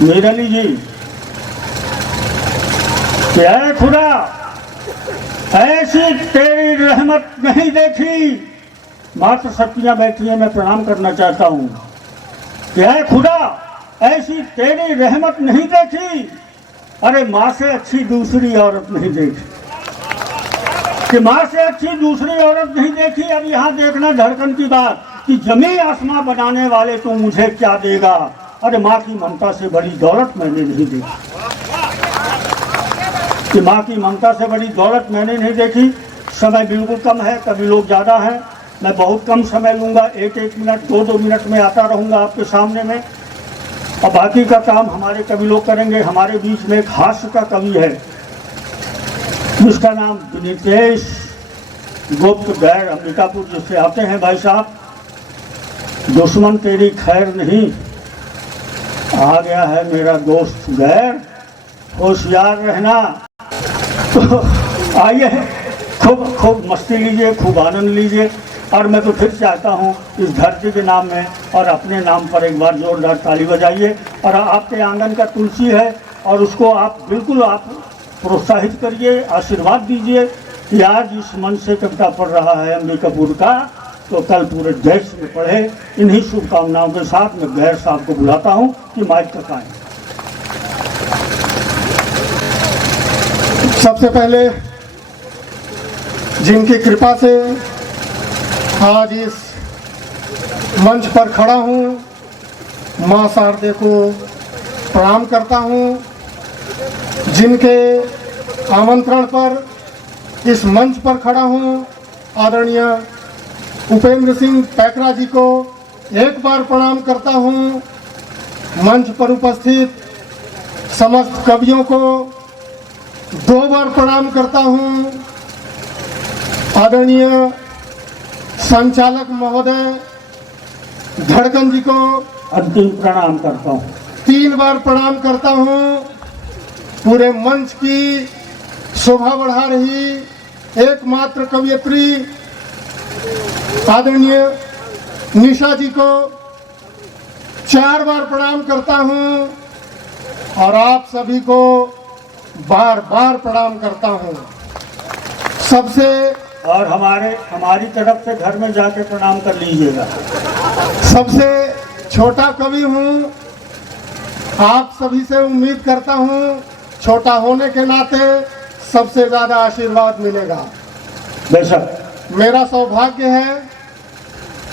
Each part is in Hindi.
मीराली जी, क्या है खुदा, ऐसी तेरी रहमत नहीं देखी। मात्र सत्तियां बैठी हैं, मैं प्रणाम करना चाहता हूँ। क्या है खुदा, ऐसी तेरी रहमत नहीं देखी। अरे माँ से अच्छी दूसरी औरत नहीं देखी, कि माँ से अच्छी दूसरी औरत नहीं देखी। अब यहाँ देखना धड़कन की बात कि जमीन आसमां बनाने वाले तू मुझे क्या देगा। अरे माँ की ममता से बड़ी दौलत मैंने नहीं देखी, कि माँ की ममता से बड़ी दौलत मैंने नहीं देखी। समय बिल्कुल कम है, कभी लोग ज़्यादा हैं। मैं बहुत कम समय लूँगा, एक मिनट 2 मिनट में आता रहूँगा आपके सामने में, और बाकी का काम हमारे कवि लोग करेंगे। हमारे बीच में एक हास्य का कवि है जिसका नाम नितेश गुप्त गैर अंबिकापुर जिससे आते हैं। भाई साहब, दुश्मन तेरी खैर नहीं, आ गया है मेरा दोस्त गैर, होशियार रहना। तो आइए, खूब खूब मस्ती लीजिए, खूब आनंद लीजिए। और मैं तो फिर चाहता हूँ इस धरती के नाम में और अपने नाम पर एक बार जोरदार ताली बजाइए। और आपके आंगन का तुलसी है और उसको आप बिल्कुल आप प्रोत्साहित करिए, आशीर्वाद दीजिए कि आज इस मन से कविता पढ़ रहा है अंबिकापुर का, तो कल पूरे देश में पढ़े। इन्हीं शुभकामनाओं के साथ मैं गैर साहब को बुलाता हूँ कि माइक तक आए। सबसे पहले जिनकी कृपा से आज इस मंच पर खड़ा हूँ, माँ शारदे को प्रणाम करता हूँ। जिनके आमंत्रण पर इस मंच पर खड़ा हूँ, आदरणीय उपेंद्र सिंह पैकरा जी को एक बार प्रणाम करता हूँ। मंच पर उपस्थित समस्त कवियों को 2 बार प्रणाम करता हूँ। आदरणीय संचालक महोदय धड़कन जी को अंतिम प्रणाम करता हूँ, 3 बार प्रणाम करता हूँ। पूरे मंच की शोभा बढ़ा रही एकमात्र कवयित्री आदरणीय निशा जी को 4 बार प्रणाम करता हूँ और आप सभी को बार बार प्रणाम करता हूँ। सबसे और हमारी तरफ से घर में जाके प्रणाम कर लीजिएगा। सबसे छोटा कवि हूँ, आप सभी से उम्मीद करता हूँ छोटा होने के नाते सबसे ज्यादा आशीर्वाद मिलेगा। बेशक मेरा सौभाग्य है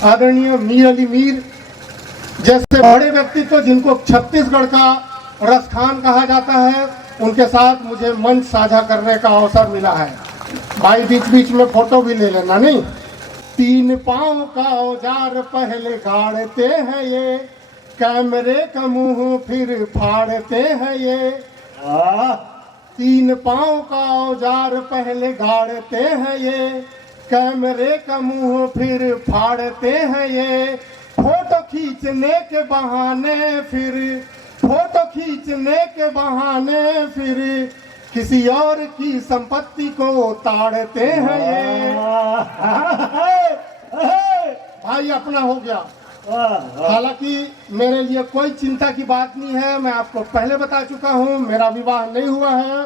आदरणीय मीर अली मीर जैसे बड़े व्यक्तित्व जिनको छत्तीसगढ़ का रसखान कहा जाता है, उनके साथ मुझे मंच साझा करने का अवसर मिला है। भाई बीच बीच में फोटो भी ले लेना। नहीं, 3 पाँव का औजार पहले गाड़ते हैं ये, कैमरे का मुंह फिर फाड़ते हैं ये। 3 पाँव का औजार पहले गाड़ते हैं ये, कैमरे का मुंह फिर फाड़ते हैं ये। फोटो खींचने के बहाने फिर किसी और की संपत्ति को ताड़ते हैं ये। भाई अपना हो गया। हालांकि मेरे लिए कोई चिंता की बात नहीं है, मैं आपको पहले बता चुका हूं, मेरा विवाह नहीं हुआ है।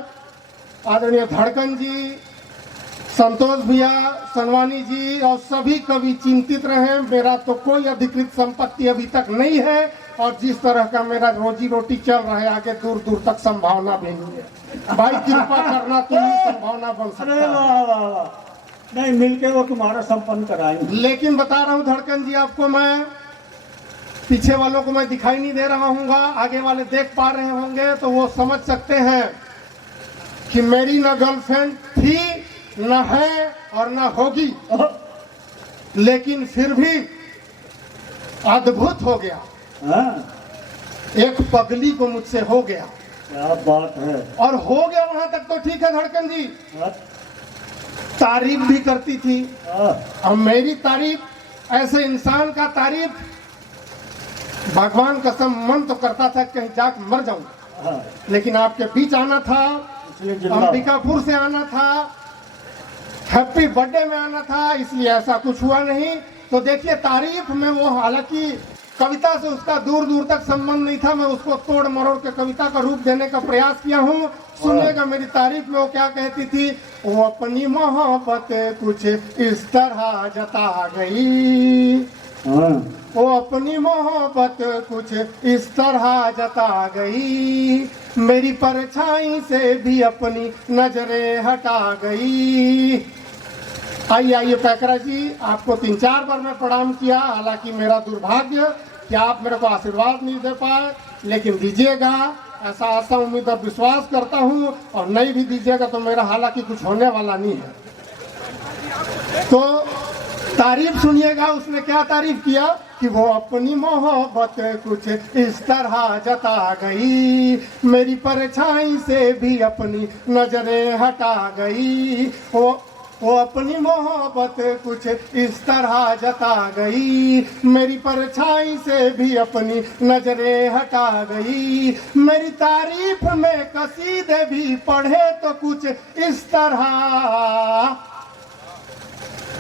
आदरणीय धड़कन जी, संतोष भैया, सनवानी जी और सभी कवि चिंतित रहे। मेरा तो कोई अधिकृत संपत्ति अभी तक नहीं है और जिस तरह का मेरा रोजी रोटी चल रहा है आगे दूर दूर तक संभावना भी नहीं है। भाई कृपा करना तो ये संभावना बन सकता है। नहीं, मिलके वो तुम्हारा संपन्न कराएंगे। लेकिन बता रहा हूँ धड़कन जी आपको, मैं पीछे वालों को मैं दिखाई नहीं दे रहा हूँगा, आगे वाले देख पा रहे होंगे तो वो समझ सकते हैं कि मेरी न गर्लफ्रेंड थी, न है और न होगी, लेकिन फिर भी अद्भुत हो गया। एक पगली को मुझसे हो गया। क्या बात है। और हो गया वहां तक तो ठीक है धड़कन जी, तारीफ भी करती थी। अब मेरी तारीफ, ऐसे इंसान का तारीफ, भगवान कसम मन तो करता था कहीं जाकर मर जाऊं, लेकिन आपके बीच आना था, अंबिकापुर से आना था, हैप्पी बर्थडे में आना था, इसलिए ऐसा कुछ हुआ नहीं। तो देखिए तारीफ में वो हालांकि कविता से उसका दूर दूर तक संबंध नहीं था। मैं उसको तोड़ मरोड़ के कविता का रूप देने का प्रयास किया हूँ। सुनिएगा मेरी तारीफ में वो क्या कहती थी। वो अपनी मोहब्बत कुछ इस तरह जता गई, वो अपनी मोहब्बत कुछ इस तरह जता गई, मेरी परछाई से भी अपनी नजरें हटा गई। आइए आइए पैकरा जी, आपको 3-4 बार मैं प्रणाम किया, हालांकि मेरा दुर्भाग्य कि आप मेरे को आशीर्वाद नहीं दे पाए, लेकिन दीजिएगा ऐसा आशा उम्मीद और विश्वास करता हूँ। और नहीं भी दीजिएगा तो मेरा हालांकि कुछ होने वाला नहीं है। तो तारीफ सुनिएगा, उसने क्या तारीफ किया कि वो अपनी मोहब्बत कुछ इस तरह जता गई, मेरी परछाई से भी अपनी नजरें हटा गई, वो अपनी मोहब्बत कुछ इस तरह जता गई, मेरी परछाई से भी अपनी नजरें हटा गई, मेरी तारीफ में कसीदे भी पढ़े तो कुछ इस तरह,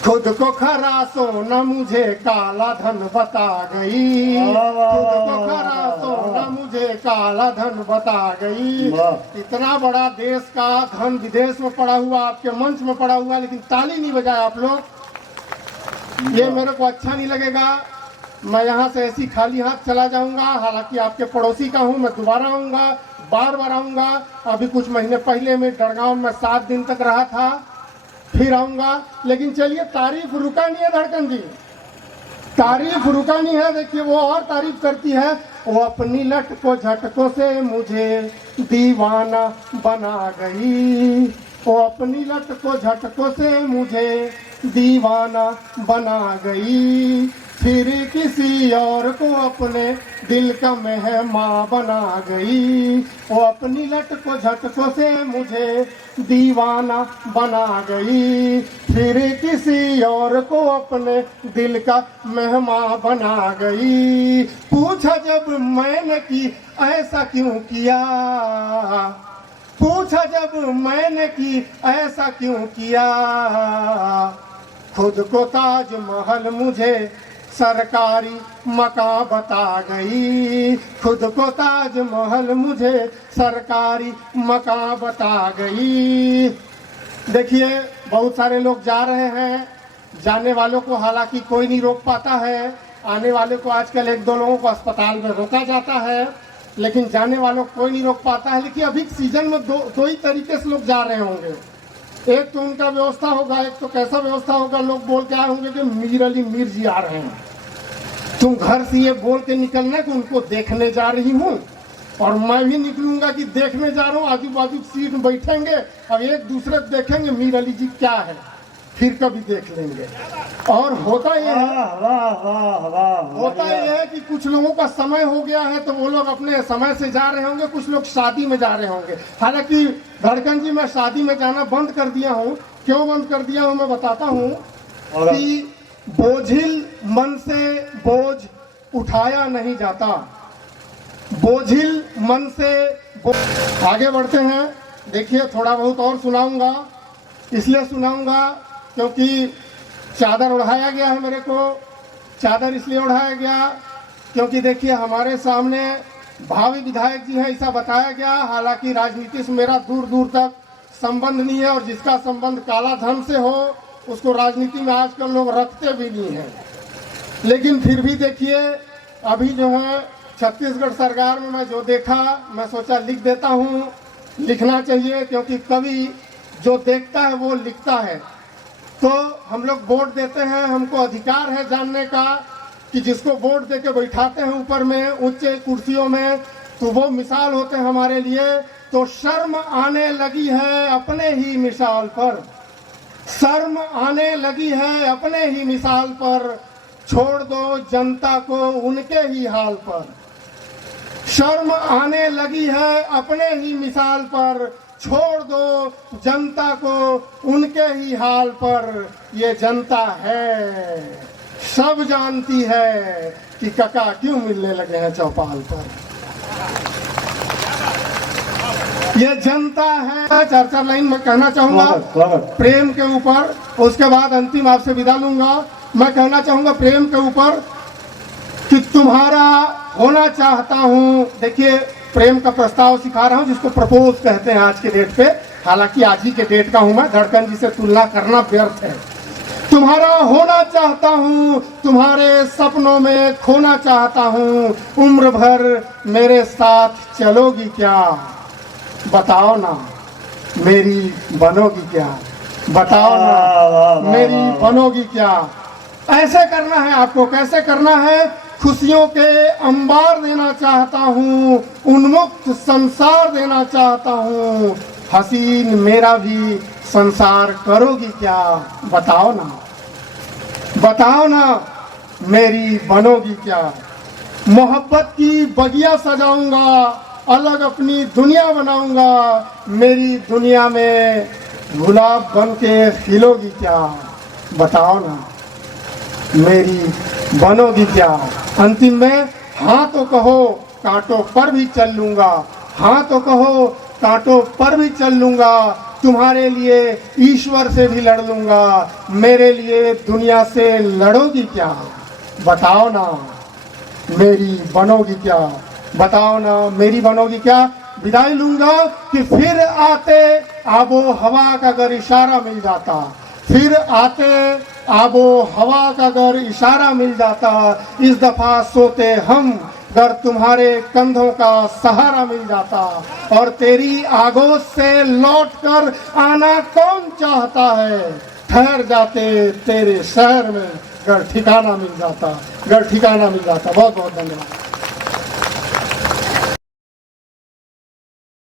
खुद को खरा सोना मुझे काला धन बता गई, खुद को खरा सोना मुझे काला धन बता गई। इतना बड़ा देश का धन विदेश में पड़ा हुआ, आपके मंच में पड़ा हुआ, लेकिन ताली नहीं बजाए आप लोग। ये मेरे को अच्छा नहीं लगेगा। मैं यहाँ से ऐसी खाली हाथ चला जाऊंगा। हालांकि आपके पड़ोसी का हूँ, मैं दोबारा आऊंगा, बार बार आऊंगा। अभी कुछ महीने पहले मैं डरगांव में 7 दिन तक रहा था, फिर आऊंगा। लेकिन चलिए, तारीफ रुका नहीं है धड़कन जी, तारीफ रुका नहीं है। देखिए वो और तारीफ करती है। वो अपनी लट को झटकों से मुझे दीवाना बना गई, वो अपनी लट को झटकों से मुझे दीवाना बना गई, फिर किसी और को अपने दिल का मेहमान बना गई, वो अपनी लट को झटकों से मुझे दीवाना बना गई, फिर किसी और को अपने दिल का मेहमान बना गई। पूछा जब मैंने कि ऐसा क्यों किया, पूछा जब मैंने कि ऐसा क्यों किया, खुद को ताजमहल मुझे सरकारी मकान बता गई, खुद को ताजमहल मुझे सरकारी मकान बता गई। देखिए बहुत सारे लोग जा रहे हैं, जाने वालों को हालांकि कोई नहीं रोक पाता है, आने वाले को आजकल 1-2 लोगों को अस्पताल में रोका जाता है, लेकिन जाने वालों को कोई नहीं रोक पाता है। लेकिन अभी सीजन में दो ही तरीके से लोग जा रहे होंगे। एक तो उनका व्यवस्था होगा, एक तो कैसा व्यवस्था होगा, लोग बोल के आए होंगे कि मीर अली मीर जी आ रहे हैं, तुम घर से ये बोल के निकलना कि उनको देखने जा रही हूँ, और मैं भी निकलूंगा कि देखने जा रहा हूँ। आजू बाजू सीट में बैठेंगे, अब एक दूसरे को देखेंगे मीर अली जी क्या है, फिर कभी देख लेंगे। और होता ये है कि कुछ लोगों का समय हो गया है तो वो लोग अपने समय से जा रहे होंगे, कुछ लोग शादी में जा रहे होंगे। हालांकि धड़कन जी मैं शादी में जाना बंद कर दिया हूँ। क्यों बंद कर दिया हूँ मैं बताता हूँ कि बोझिल मन से बोझ उठाया नहीं जाता, बोझिल मन से आगे बढ़ते हैं। देखिए थोड़ा बहुत और सुनाऊंगा, इसलिए सुनाऊंगा क्योंकि चादर उड़ाया गया है मेरे को। चादर इसलिए उड़ाया गया क्योंकि देखिए हमारे सामने भावी विधायक जी हैं, ऐसा बताया गया। हालांकि राजनीति से मेरा दूर दूर तक संबंध नहीं है, और जिसका संबंध काला धन से हो उसको राजनीति में आजकल लोग रखते भी नहीं हैं। लेकिन फिर भी देखिए अभी जो है छत्तीसगढ़ सरकार में मैं जो देखा, मैं सोचा लिख देता हूँ। लिखना चाहिए क्योंकि कवि जो देखता है वो लिखता है। तो हम लोग वोट देते हैं, हमको अधिकार है जानने का कि जिसको वोट दे के बैठाते हैं ऊपर में उच्च कुर्सियों में, तो वो मिसाल होते हैं हमारे लिए। तो शर्म आने लगी है अपने ही मिसाल पर, शर्म आने लगी है अपने ही मिसाल पर, छोड़ दो जनता को उनके ही हाल पर। शर्म आने लगी है अपने ही मिसाल पर, छोड़ दो जनता को उनके ही हाल पर। ये जनता है सब जानती है कि कका क्यों मिलने लगे हैं चौपाल पर। ये जनता है। 4 लाइन में कहना चाहूंगा प्रेम के ऊपर, उसके बाद अंतिम आपसे विदा लूंगा। मैं कहना चाहूंगा प्रेम के ऊपर कि तुम्हारा होना चाहता हूं। देखिए, प्रेम का प्रस्ताव सिखा रहा हूं, जिसको प्रपोज कहते हैं आज के डेट पे। हालांकि आज ही के डेट का हूं मैं, धड़कन जी से तुलना करना व्यर्थ है। तुम्हारा होना चाहता हूं, तुम्हारे सपनों में खोना चाहता हूं, उम्र भर मेरे साथ चलोगी क्या? बताओ ना, मेरी बनोगी क्या? बताओ ना, मेरी बनोगी क्या? ऐसे करना है आपको। कैसे करना है? खुशियों के अंबार देना चाहता हूं, उन्मुक्त संसार देना चाहता हूं, हसीन मेरा भी संसार करोगी क्या? बताओ ना, बताओ ना, मेरी बनोगी क्या? मोहब्बत की बगिया सजाऊंगा, अलग अपनी दुनिया बनाऊंगा, मेरी दुनिया में गुलाब बन के खिलोगी क्या? बताओ ना, मेरी बनोगी क्या? अंतिम में हाँ तो कहो, कांटों पर भी चल लूंगा। हाँ तो कहो, कांटों पर भी चल लूंगा, तुम्हारे लिए ईश्वर से भी लड़ लूंगा, मेरे लिए दुनिया से लड़ोगी क्या? बताओ ना, मेरी बनोगी क्या? बताओ ना, मेरी बनोगी क्या? विदाई लूंगा कि फिर आते आबो हवा का अगर इशारा मिल जाता, फिर आते आबो हवा का अगर इशारा मिल जाता, इस दफा सोते हम अगर तुम्हारे कंधों का सहारा मिल जाता, और तेरी आगोश से लौटकर आना कौन चाहता है? ठहर जाते तेरे शहर में अगर ठिकाना मिल जाता, अगर ठिकाना मिल जाता। बहुत बहुत धन्यवाद।